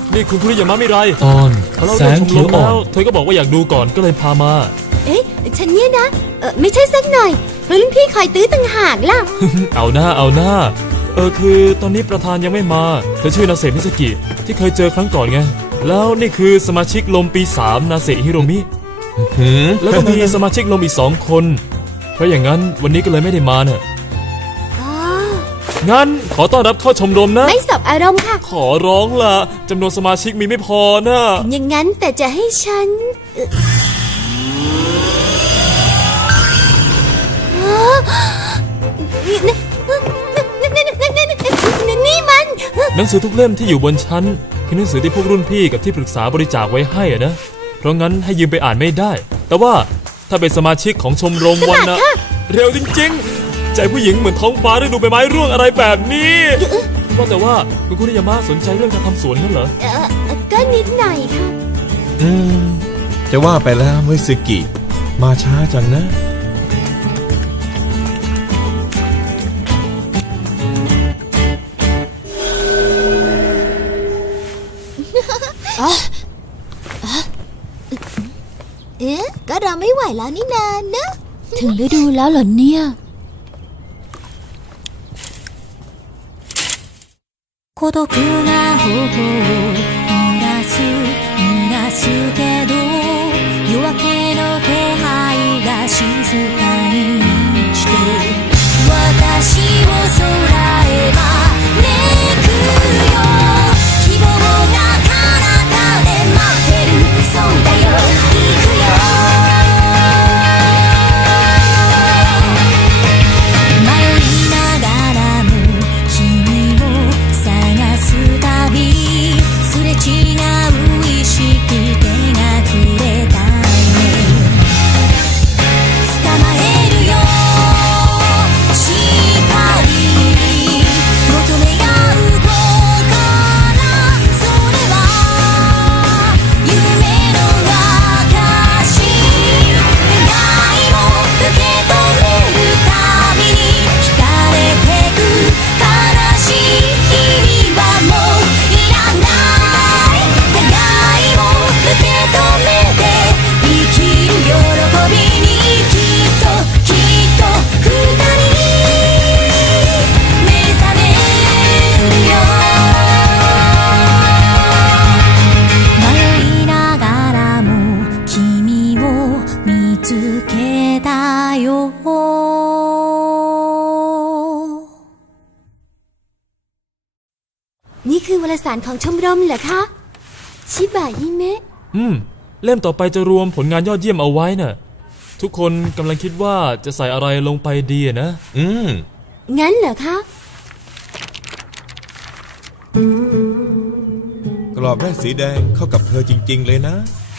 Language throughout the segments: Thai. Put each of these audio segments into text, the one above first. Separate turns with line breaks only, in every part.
นี่คุณคุริยามะมิไร
ตอน
เรา
แสงเขียวอ่อน
เธอก็บอกว่าอยากดูก่อนก็เลยพามา
เอ๊ะฉันเนี่ยนะไม่ใช่สักหน่อยเพราะรุ่นพี่คอยตื้อต่างหากล่ะ
เอาหน้าคือตอนนี้ประธานยังไม่มาเธอชื่อนาเซมิสกิที่เคยเจอครั้งก่อนไงแล้วนี่คือสมาชิกลมปี3นาเซฮิโรมิแล้วก็มีสมาชิกลมอีก2 คนเพราะอย่างนั้นวันนี้ก็เลยไม่ได้มาเนอะงั้นขอต้อนรับเข้าชมรมนะ
ไม่สอบอารมณ์ค่ะ
ขอร้องล่ะจำนวนสมาชิกมีไม่พอนะ
อย่างนั้นแต่จะให้ฉันนี่มัน
หนังสือทุกเล่มที่อยู่บนชั้นคือหนังสือที่พวกรุ่นพี่กับที่ปรึกษาบริจาคไว้ให้อะนะเพราะงั้นให้ยืมไปอ่านไม่ได้แต่ว่าถ้าเป็นสมาชิกของชมรมวันนะเร็วจริงๆใจผู้หญิงเหมือนท้องฟ้าฤดูใบไม้ร่วงอะไรแบบนี้ว่าแต่ว่าคุณคุริยามะสนใจเรื่องการทำสวนนั่นเหรอ
ก็นิดหน่อยค่ะ
จะว่าไปแล้วมิสกิมาช้าจังนะ
ก็เราไม่ไหวแล้วนี่นานนะ
ถึงฤดูแล้วเหรอเนี่ย孤独な頬を濡らすけど夜明けの気配が静かに満ちて私を空へ招くよ希望が彼方で待ってるそうだよ行くよ迷いながらも君を探すたびすれ違う意識手が触れたいね捕まえるよしっかり求め合う心それは夢の証願いを受け止めるたびに惹かれてく悲しい日々はもういらない互いを受け止めて生きる喜びにきっと二人目覚めるよ迷いながらも君を見つけたよ
นี่คือวารสารของชมรมเหรอคะชิบะฮิเมะ
เล่มต่อไปจะรวมผลงานยอดเยี่ยมเอาไว้น่ะทุกคนกำลังคิดว่าจะใส่อะไรลงไปดีนะ
งั้นเหรอคะ
กรอบแรกสีแดงเข้ากับเธอจริงๆเลยนะ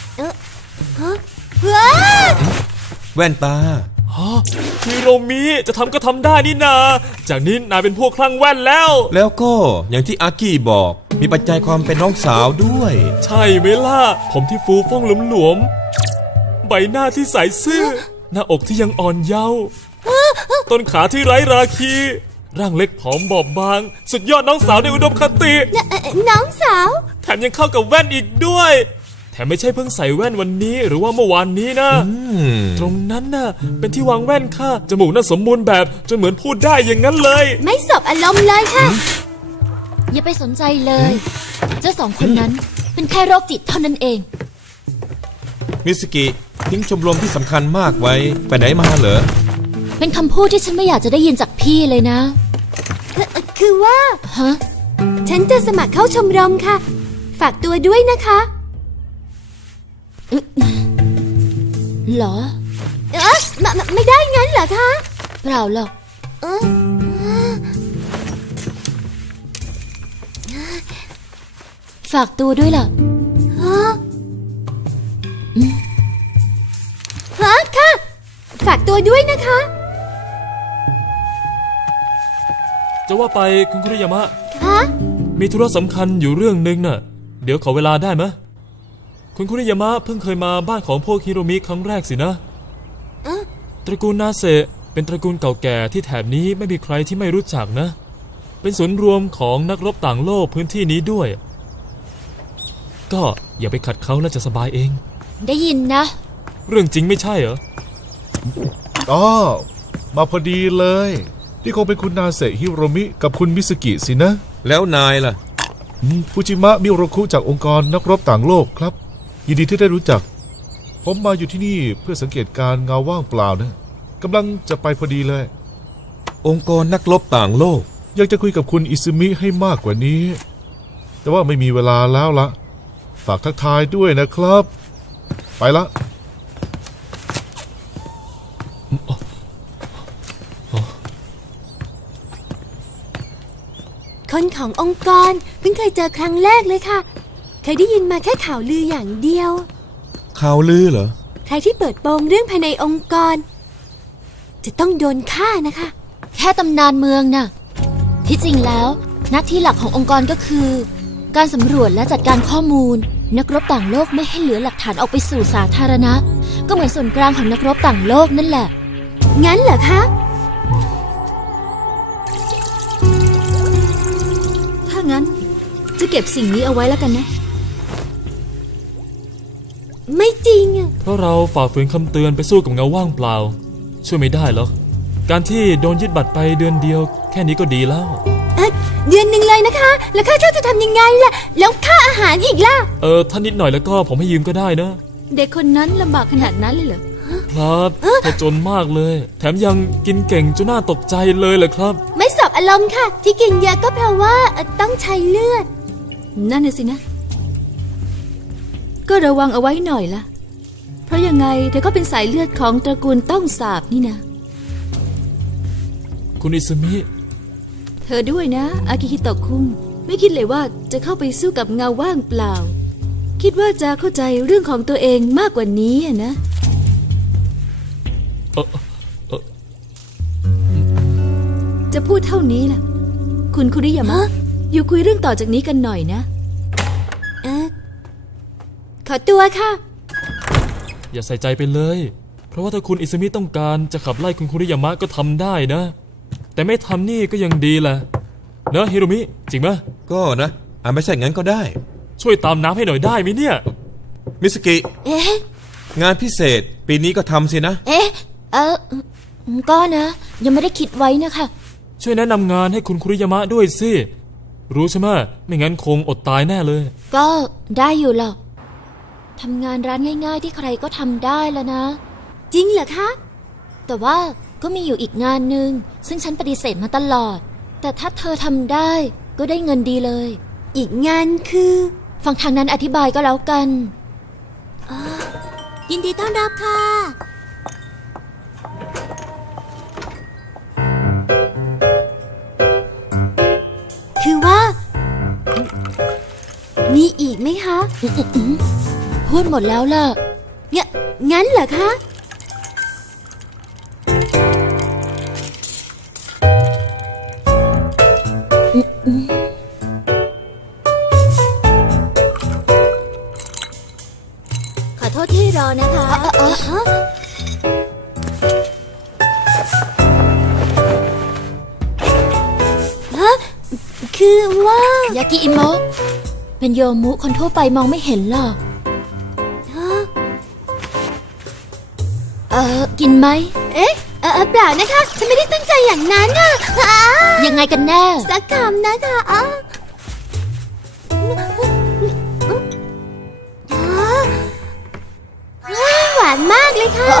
แว่นตา
ฮิโรมิจะทำก็ทำได้นี่นาจากนี้นายเป็นพวกคลั่งแว่นแล้ว
ก็อย่างที่อากิบอกมีปัจจัยความเป็นน้องสาวด้วย
ใช่ไหมล่ะผมที่ฟูฟ่องหลวมๆใบหน้าที่ใสซื่อหน้าอกที่ยังอ่อนเยาว์ต้นขาที่ไร้ราคีร่างเล็กผอมบอบบางสุดยอดน้องสาวในอุดมคติ
น้องสาว
แถมยังเข้ากับแว่นอีกด้วยแถมไม่ใช่เพิ่งใส่แว่นวันนี้หรือว่าเมื่อวานนี้นะตรงนั้นน่ะเป็นที่วางแว่นค่ะจมูกน่าสมบูรณ์แบบจนเหมือนพูดได้อย่างนั้นเลย
ไม่สอบอารมณ์เลยค่ะ
อย่าไปสนใจเลยเจ้า2 คนนั้นเป็นแค่โรคจิตเท่านั้นเอง
มิสกิทิ้งชมรมที่สำคัญมากไว้ไปไหนมาเหรอ
เป็นคำพูดที่ฉันไม่อยากจะได้ยินจากพี่เลยนะ
คือว่าฉันจะสมัครเข้าชมรมค่ะฝากตัวด้วยนะคะ
เหรอ
ไม่ได้งั้นเหรอคะ
เปล่าหรอกฝากตัวด้วยล่ะ
ค่ะฝากตัวด้วยนะคะ
จะว่าไปคุณคุริยามะ
คะ
มีธุระสำคัญอยู่เรื่องนึงน่ะเดี๋ยวขอเวลาได้ไหมคุณคุริยามะเพิ่งเคยมาบ้านของพวกฮิโรมิครั้งแรกสินะตระกูลนาเซะเป็นตระกูลเก่าแก่ที่แถบนี้ไม่มีใครที่ไม่รู้จักนะเป็นศูนย์รวมของนักรบต่างโลกพื้นที่นี้ด้วยก็อย่าไปขัดเขาแล้วจะสบายเอง
ได้ยินนะ
เรื่องจริงไม่ใช่เหรอ
อ๋อมาพอดีเลยนี่คงเป็นคุณนาเซฮิโรมิกับคุณมิสกิสินะ
แล้วนายล่ะ
ฟูจิมะมิโรคุจากองค์กรนักรบต่างโลกครับ ยินดีที่ได้รู้จัก ผมมาอยู่ที่นี่เพื่อสังเกตการเงาว่างเปล่านะกำลังจะไปพอดีเลย
องค์กรนักรบต่างโลก
อยากจะคุยกับคุณอิซึมิให้มากกว่านี้ แต่ว่าไม่มีเวลาแล้วละฝากทักทายด้วยนะครับ ไปละ
คนขององค์กรเพิ่งเคยเจอครั้งแรกเลยค่ะ เคยได้ยินมาแค่ข่าวลืออย่างเดียว
ข่าวลือเหรอ
ใครที่เปิดโปงเรื่องภายในองค์กร จะต้องโดนฆ่านะคะ
แค่ตำนานเมืองน่ะ ที่จริงแล้วหน้าที่หลักขององค์กรก็คือ การสำรวจและจัดการข้อมูล นักรบต่างโลกไม่ให้เหลือหลักฐานออกไปสู่สาธารณะ ก็เหมือนส่วนกลางของนักรบต่างโลกนั่นแหละ
งั้นเหรอคะ
ถ้างั้นจะเก็บสิ่งนี้เอาไว้แล้วกันนะ
ไม่จริงอะ
เพราะเราฝ่าฝืนคำเตือนไปสู้กับเงาว่างเปล่า ช่วยไม่ได้หรอกการที่โดนยึดบัตรไปเดือนเดียว แค่นี้ก็ดีแล้ว
เดือนหนึ่งเลยนะคะ แล้วค่าเช่าจะทำยังไงล่ะ แล้วค่าอาหารอีกล่ะ
ถ้านิดหน่อยแล้วก็ผมให้ยืมก็ได้นะ
เด็กคนนั้นลำบากขนาดนั้นเลยเหรอ
ครับเธอจนมากเลย แถมยังกินเก่งจนน่าตกใจเลยเหรอครับ
ไม่สอบอารมณ์ค่ะ ที่กินเยอะก็เพราะว่าต้องใช้เลือด
นั่นน่ะสินะ ก็ระวังเอาไว้หน่อยละเพราะยังไงเธอก็เป็นสายเลือดของตระกูลต้องสาบนี่นะ
คุณอิซึมิ
เธอด้วยนะ อากิฮิโตะคุง ไม่คิดเลยว่าจะเข้าไปสู้กับเงาว่างเปล่า คิดว่าจะเข้าใจเรื่องของตัวเองมากกว่านี้อะนะ จะพูดเท่านี้ล่ะ คุณคุริยามะ อยู่คุยเรื่องต่อจากนี้กันหน่อยนะ
ขอตัวค่ะ
อย่าใส่ใจไปเลย เพราะว่าถ้าคุณอิซึมิต้องการจะขับไล่คุณคุริยามะก็ทำได้นะ แต่ไม่ทำนี่ก็ยังดีแหละเนอะฮิโรมิ จริงไหม
ก็นะไม่ใช่งั้นก็ได้
ช่วยตามน้ำให้หน่อยได้ไหมเนี่ย
มิสกิ
เอ๊ะ
งานพิเศษปีนี้ก็ทำสินะ
เอ๊ะ ก็นะ ยังไม่ได้คิดไว้นะคะ
ช่วยแนะนำงานให้คุณคุริยามะด้วยสิ รู้ใช่ไหมไม่งั้นคงอดตายแน่เลย
ก็ได้อยู่หรอกทำงานร้านง่ายๆที่ใครก็ทำได้แล้วนะ
จริงเหรอคะ
แต่ว่าก็มีอยู่อีกงานหนึ่งซึ่งฉันปฏิเสธมาตลอด แต่ถ้าเธอทำได้ก็ได้เงินดีเลย
อีกงานคือ
ฟังทางนั้นอธิบายก็แล้วกัน
ยินดีต้อนรับค่ะ คือว่า มีอีกไหมคะ
พูดหมดแล้วล่ะ
งั้นเหรอคะ
ขอโทษที่รอนะคะ
คือว่า
ยากิอิโมะเป็นโยมุคนทั่วไปมองไม่เห็นหรอก กินไหม
เอ๊ะเปล่านะคะ ฉันไม่ได้ตั้งใจอย่างนั้นค่ะอ้า
ยังไงกันแน่
สักคำนะคะหวานมากเลยค่ะ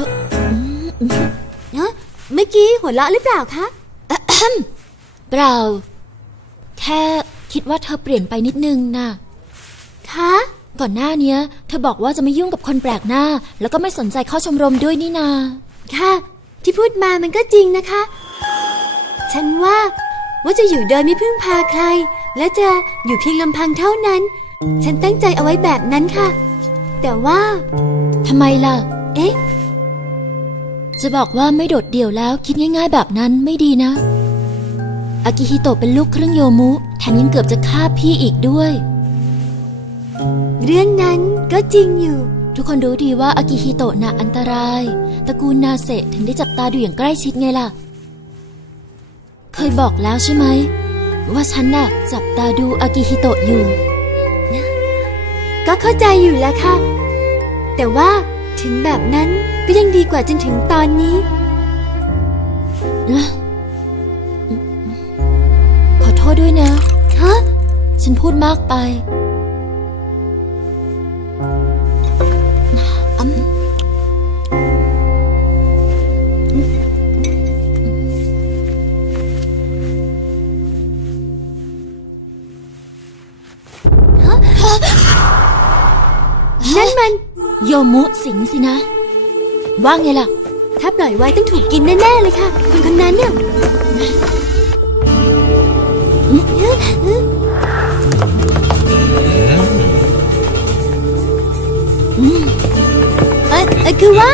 เมื่อกี้หัวเราะหรือเปล่าคะ
เปล่า แค่คิดว่าเธอเปลี่ยนไปนิดนึงน่ะ
คะ
ก่อนหน้าเนี้ย เธอบอกว่าจะไม่ยุ่งกับคนแปลกหน้า แล้วก็ไม่สนใจเข้าชมรมด้วยนี่นา
ค่ะ ที่พูดมามันก็จริงนะคะ ฉันว่าจะอยู่โดยไม่พึ่งพาใคร และจะอยู่เพียงลำพังเท่านั้น ฉันตั้งใจเอาไว้แบบนั้นค่ะ แต่ว่า
ทำไมล่ะ
เอ๊ะ
จะบอกว่าไม่โดดเดี่ยวแล้วคิดง่ายๆแบบนั้นไม่ดีนะ อากิฮิโตะเป็นลูกครึ่งโยมุ แถมยังเกือบจะฆ่าพี่อีกด้วย
เรื่องนั้นก็จริงอยู่
ทุกคนรู้ดีว่าอากิฮิโตะน่ะอันตราย ตระกูลนาเซะถึงได้จับตาดูอย่างใกล้ชิดไงล่ะ เคยบอกแล้วใช่ไหมว่าฉันน่ะจับตาดูอากิฮิโตะอยู่
ก็เข้าใจอยู่แล้วค่ะ แต่ว่าถึงแบบนั้นก็ยังดีกว่าจนถึงตอนนี้
ขอโทษด้วยนะ
ฮะ
ฉันพูดมากไปอืม
นั่นมัน
โยมุสิงสินะ ว่าไงล่ะ
ถ้าปล่อยไว้ต้องถูกกินแน่ๆเลยค่ะคนคนนั้นเนี่ยคือว่า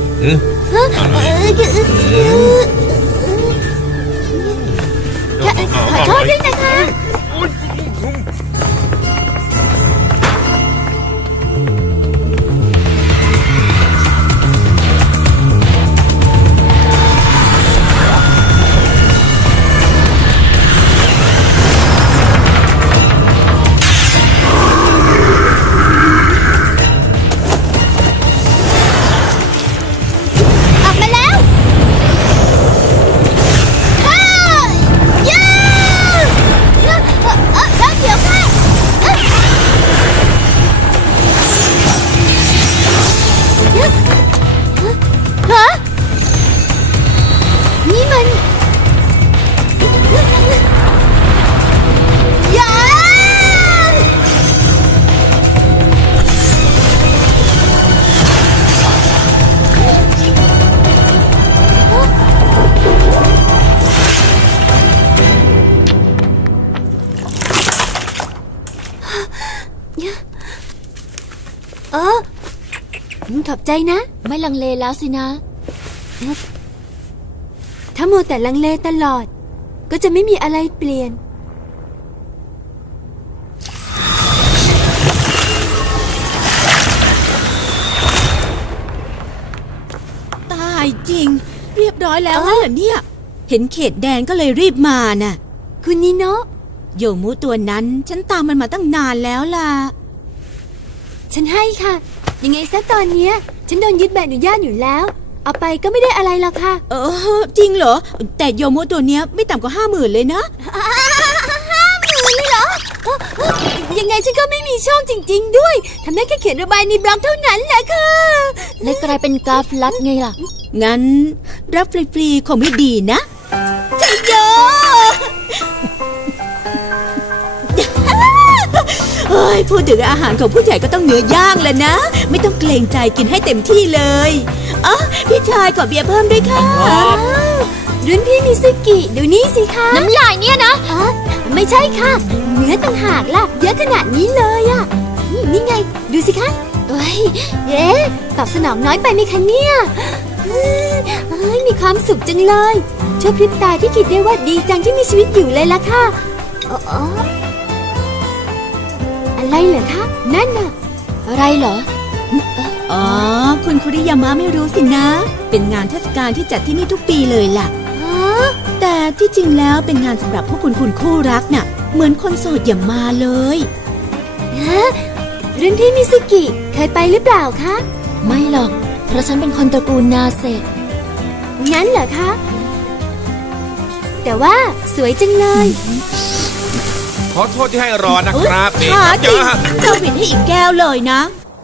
ขอโทษด้วยนะคะ ออกมาแล้วฮ่าย่าเดี๋ยวค่ะฮะนี่มันย่า ขอบใจนะ
ไม่ลังเลแล้วสินะ
ถ้ามัวแต่ลังเลตลอด ก็จะไม่มีอะไรเปลี่ยน
ตายจริง เรียบร้อยแล้วนั่นเหรอเนี่ย เห็นเขตแดนก็เลยรีบมาน่ะ
คุณนิโนะ
โยมุตัวนั้นฉันตามมันมาตั้งนานแล้วล่ะ
ฉันให้ค่ะ ยังไงซะตอนเนี้ย ฉันโดนยึดใบอนุญาตอยู่แล้ว เอาไปก็ไม่ได้อะไรหรอกค่ะ
จริงเหรอ แต่โยมุตัวเนี้ยไม่ต่ำกว่า 50,000เลยนะ
50,000เลยเหรอยังไงฉันก็ไม่มีช่องจริง ๆ ด้วยทำได้แค่เขียนระบายในบล็อกเท่านั้นแหละค่ะ
เลยกลายเป็นกราฟลัดไงล่ะ
งั้นรับฟรีๆคงไม่ดีนะใจโยเฮ้ยพูดถึงอาหารของผู้ใหญ่ก็ต้องเนื้อย่างแหละนะ ไม่ต้องเกรงใจกินให้เต็มที่เลยอ๋อพี่ชายขอเบียร์เพิ่มด้วยค่ะ
รุ่นพี่มิซึกิดูนี่สิคะ
น้ำลายเนี่ยนะ
อ๋อไม่ใช่ค่ะ เนื้อต่างหากล่ะ เยอะขนาดนี้เลยอะนี่ไง ดูสิคะเอ้ยตอบสนองน้อยไปไหมคะเนี่ยมีความสุขจังเลยชั่วพริบตาที่คิดได้ว่าดีจังที่มีชีวิตอยู่เลยล่ะค่ะอ๋ออะไรเหรอคะ นั่นน่ะ
อะไรเหรอ
อ๋อ คุณคุริยามะไม่รู้สินะ เป็นงานเทศกาลที่จัดที่นี่ทุกปีเลยล่ะ แต่ที่จริงแล้วเป็นงานสำหรับพวกคุณคู่รักน่ะ เหมือนคนโสดอย่ามาเลย
รุ่นพี่มิซึกิเคยไปหรือเปล่าคะ
ไม่หรอก เพราะฉันเป็นคนตระกูลนาเซะ
งั้นเหรอคะ แต่ว่าสวยจังเลย
ขอโทษที่ให้รอนะครับ
ช้าจ
เดี๋
ริ
ยว
ง
ฮะ
เราผิดให้อีกแก้วเลยนะ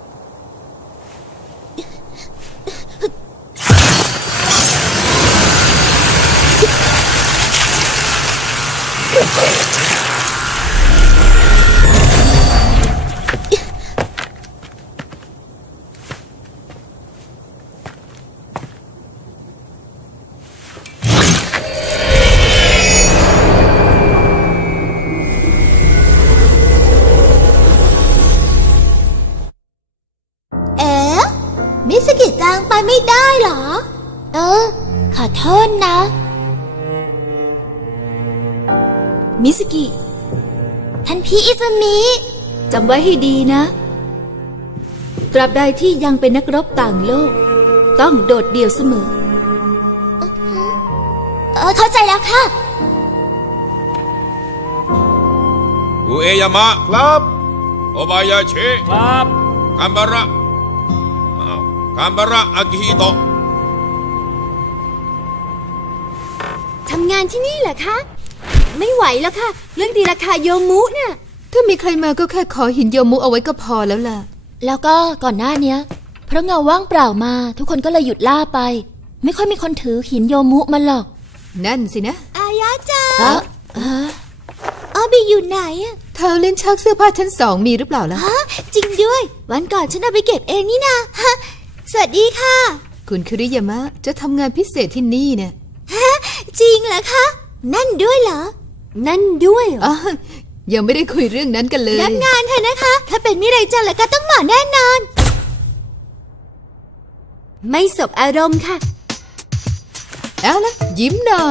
มิสกิจังไปไม่ได้เหรอ
ขอโทษนะ มิสกิ ท่านพี่อิซุมิจำไว้ให้ดีนะ ตราบใดที่ยังเป็นนักรบต่างโลก ต้องโดดเดี่ยวเสมอ เข้าใจแล้วค่ะ
อุเอยามะ
ครับ
บายาชิ
ครับ
คัมบาระอ้าวคัมบาระอากิฮิโตะ
ทำงานที่นี่เหรอคะ ไม่ไหวแล้วค่ะ เรื่องตีราคาโยมุเนี่ย
ถ้ามีใครมาก็แค่ขอหินโยมุเอาไว้ก็พอแล้วล่ะ
แล้วก็ก่อนหน้าเนี้ย เพราะเงาว่างเปล่ามา ทุกคนก็เลยหยุดล่าไป ไม่ค่อยมีคนถือหินโยมุมาหรอก
นั่นสินะ
อายะจัง
เออเออ
ออบีอยู่ไหนอะ
เธอเล่นชักเสื้อผ้าชั้น2มีหรือเปล่าล่ะ
ฮะจริงด้วย วันก่อนฉันเอาไปเก็บเองนี่นาฮะสวัสดีค่ะ
คุณคุริยามะจะทำงานพิเศษที่นี่เนี่ย
จริงเหรอคะ นั่นด้วยเหรอ นั่นด้วยเหรอ
อ๋อยังไม่ได้คุยเรื่องนั้นกันเลย
รับงานเถอะนะคะ ถ้าเป็นมิไรจังแล้วก็ต้องเหมาะแน่นอน ไม่สบอารมณ์ค่ะ
เอาละยิ้มหน่อย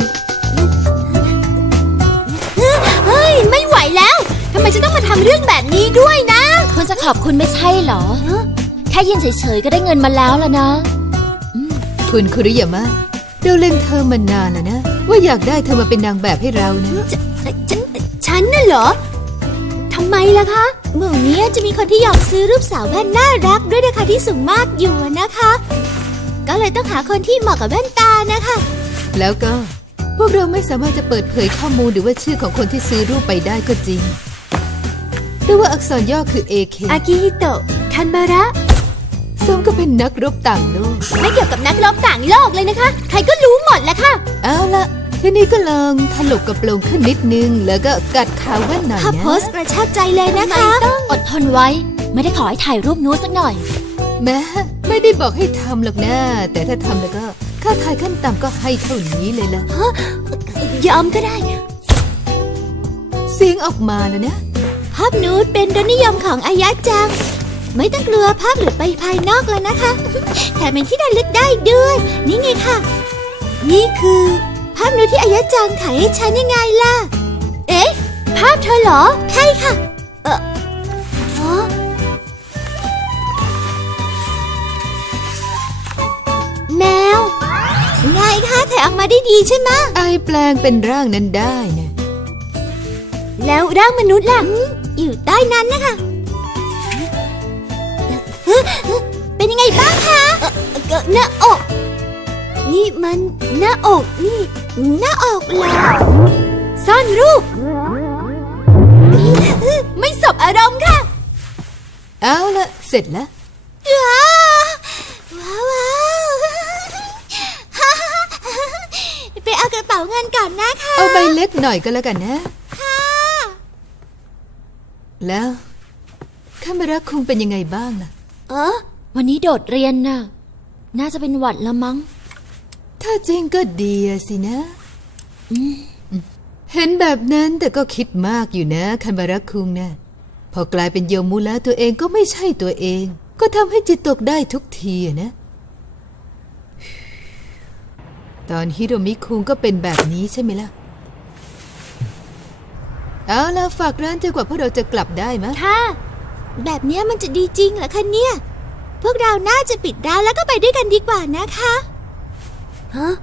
เฮ้ย ไม่ไหวแล้วทำไมฉันต้องมาทำเรื่องแบบนี้ด้วยนะ
คุณจะขอบคุณไม่ใช่เหรอ แค่ยืนเฉยๆก็ได้เงินมาแล้วล่ะนะ
คุณคุริยามะเราเล่นเธอมานานแล้วนะ ว่าอยากได้เธอมาเป็นนางแบบให้เรานะ
ฉันน่ะเหรอ ทำไมล่ะคะเมื่อนี้จะมีคนที่อยากซื้อรูปสาวแว่นน่ารักด้วยราคาที่สูงมากอยู่นะคะ ก็เลยต้องหาคนที่เหมาะกับแว่นตานะคะ
แล้วก็พวกเราไม่สามารถจะเปิดเผยข้อมูลหรือว่าชื่อของคนที่ซื้อรูปไปได้ก็จริงแต่ว่าอักษรย่อคือ AK
อากิฮิโตะ คันบาระ
สมก็เป็นนักรบต่างโลก
ไม่เกี่ยวกับนักรบต่างโลกเลยนะคะ ใครก็รู้หมดแหละค่ะ
เอาละทีนี้ก็ลองถลกกระโปรงขึ้นนิดนึง แล้วก็กัดขาแว่นหน่อย
ถ้า
นะ
โพสต์กระชากใจเลยนะคะ
อดทนไว้ ไม่ได้ขอให้ถ่ายรูปนู้นสักหน่อย
แม้ไม่ได้บอกให้ทำหรอกนะ แต่ถ้าทำแล้วก็ค่าถ่ายขั้นต่ำก็ให้เท่านี้เลยล่ะ
ยอมก็ได้
เสียงออกมาแล้วนะ
ภาพนูดเป็นรสนิยมของอายะจัง ไม่ต้องกลัวภาพหลุดไปภายนอกแล้วนะคะ แถมเป็นที่ระลึกได้ด้วย นี่ไงค่ะ นี่คือภาพนูดที่อายะจังถ่ายให้ฉันยังไงล่ะ เอ๊ะ ภาพเธอเหรอ ใช่ค่ะ ฮะแมว ไงคะถ่ายออกมาได้ดีใช่ไหมะ
ไอแปลงเป็นร่างนั้นได้นะ
แล้วร่างมนุษย์ล่ะ อยู่ใต้นั้นนะคะเป็นยังไงบ้างคะหน้าอก นี่มันหน้าอกนี่ หน้าอกเหรอซ่อนรูป ไม่สบอารมณ์ค่ะ
เอาละเสร็จแล้ว
ว้าวไปเอากระเป๋าเงินก่อนนะคะ
เอาใบเล็กหน่อยก็แล้วกันนะ
ค่ะ
แล้วคาเมระคุงเป็นยังไงบ้างล่ะ
วันนี้โดดเรียนน่ะ น่าจะเป็นหวัดละมั้ง
ถ้าจริงก็ดีอะสินะเห็นแบบนั้นแต่ก็คิดมากอยู่นะคันบาระคุงนะพอกลายเป็นโยมุแล้วตัวเองก็ไม่ใช่ตัวเอง ก็ทำให้จิตตกได้ทุกทีอะนะ ตอนฮิโรมิคุงก็เป็นแบบนี้ใช่ไหมล่ะ เอาล่ะฝากร้านจนกว่าพวกเราจะกลับได้มะ
ค่ะ แบบเนี้ยมันจะดีจริงเหรอคะเนี่ย พวกเราน่าจะปิดร้านแล้วก็ไปด้วยกันดีกว่านะคะฮะ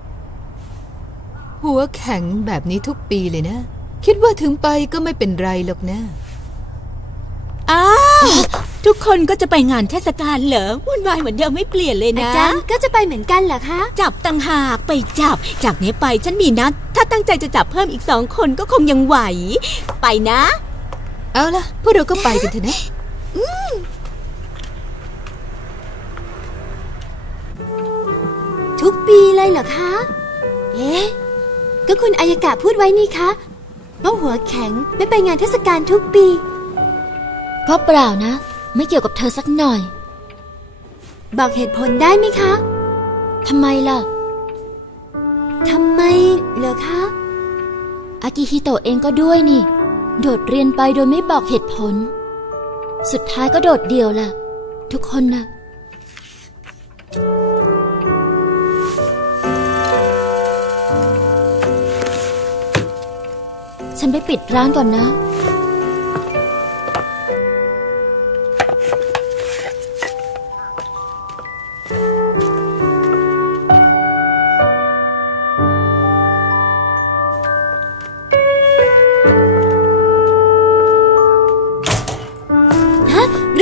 หัวแข็งแบบนี้ทุกปีเลยนะ คิดว่าถึงไปก็ไม่เป็นไรหรอกนะ
อ้าวทุกคนก็จะไปงานเทศกาลเหรอวุ่นวายเหมือนเดิมไม่เปลี่ยนเลย
อา
นะ
จารย์ก็จะไปเหมือนกันเหรอคะ
จับต่างหากไปจับ จากนี้ไปฉันมีนัด ถ้าตั้งใจจะจับเพิ่มอีก2 คนก็คงยังไหว ไปนะ
เอาล่ะพวกเราก็ไปกันเถอะนะ
ทุกปีเลยเหรอคะ เอ๊ะ ก็คุณอายากะพูดไว้นี่คะว่าหัวแข็งไม่ไปงานเทศกาลทุกปี
ก็เปล่านะ ไม่เกี่ยวกับเธอสักหน่อย
บอกเหตุผลได้ไหมคะ
ทำไมล่ะ
ทำไมเหรอคะ
อากิฮิโตะเองก็ด้วยนี่ โดดเรียนไปโดยไม่บอกเหตุผล สุดท้ายก็โดดเดี่ยวล่ะ ทุกคนนะฉันไปปิดร้านก่อนนะ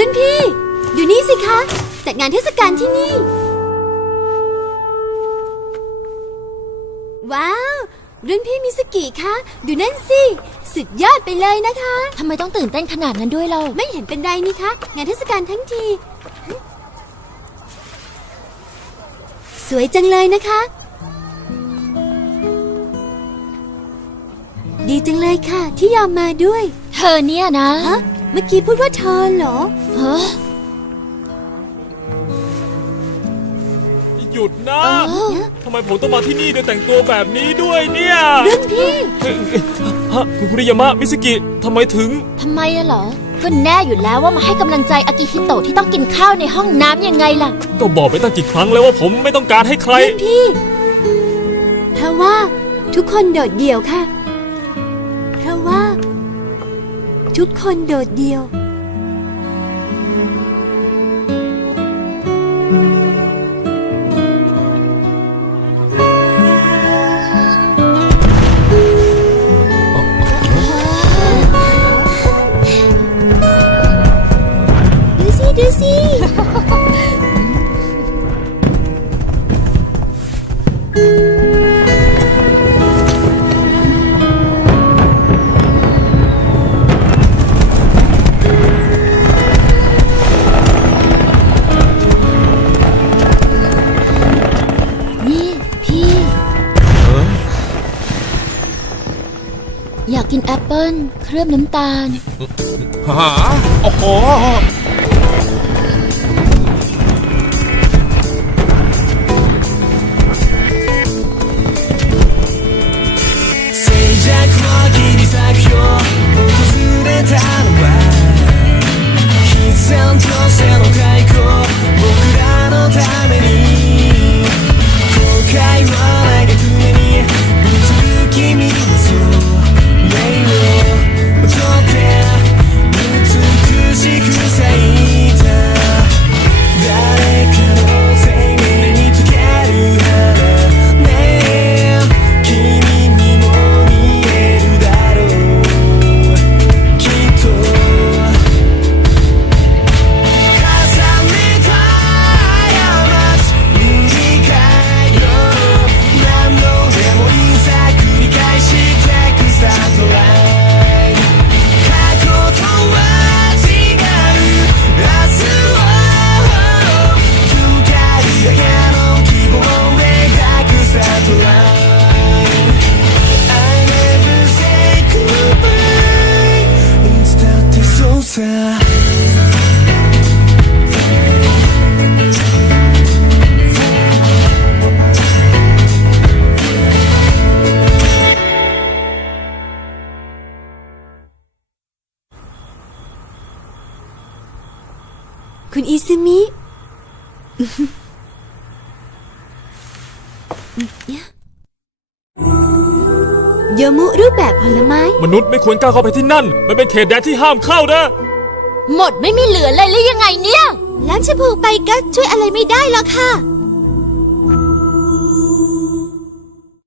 รุ่นพี่ดูนี่สิคะจัดงานเทศกาลที่นี่ ว้าวรุ่นพี่มิสกิคะดูนั่นสิสุดยอดไปเลยนะคะ
ทำไมต้องตื่นเต้นขนาดนั้นด้วยเรา
ไม่เห็นเป็นไรนี่คะงานเทศกาลทั้งที สวยจังเลยนะคะ ดีจังเลยค่ะที่ยอมมาด้วย
เธอเนี่ยนะ
ฮะเมื่อกี้พูดว่าเธอเหรอ
เฮ้อ
หยุดนะ
เออ
ทำไมผมต้องมาที่นี่โดยแต่งตัวแบบนี้ด้วยเนี่ย
รุ่นพี่
ฮะคุณคุริยามะมิสกิทำไมถึง
ทำไมอะเหรอ ก็แน่อยู่แล้วว่ามาให้กำลังใจอากิฮิโตะที่ต้องกินข้าวในห้องน้ำยังไงล่ะ
ก็บอกไปตั้งกี่ครั้งแล้วว่าผมไม่ต้องการให้ใคร
รุ่นพี่เพราะว่าทุกคนโดดเดี่ยวค่ะ เพราะว่า ทุกคนโดดเดี่ยว ดูสิ ดูสิ
นี่พี่ อยากกินแอปเปิ้ลเคลือบน้ำตาล
หาโอ้โห
静寂の切り裂くよ訪れたのは必然としての開口僕らのために後悔を嘆く目に映る君の目を取って美しく咲いた誰かの生命に溶ける花ねえ君にも見えるだろうきっと重ねた過ち塗り替えよ何度でもいざ繰り返してくスタートライン過去とは違う明日を光だけの希望を描くスタートラインI never say goodbye いつだってそうさ
คุณอิซึมิ โยมุรูปแบบผลไม้
มนุษย์ไม่ควรก้าวเข้าไปที่นั่น มันเป็นเขตแดนที่ห้ามเข้านะ
หมดไม่มีเหลือเลยหรือยังไงเนี่ย
ล้างแชมพูไปก็ช่วยอะไรไม่ได้หรอกค่ะ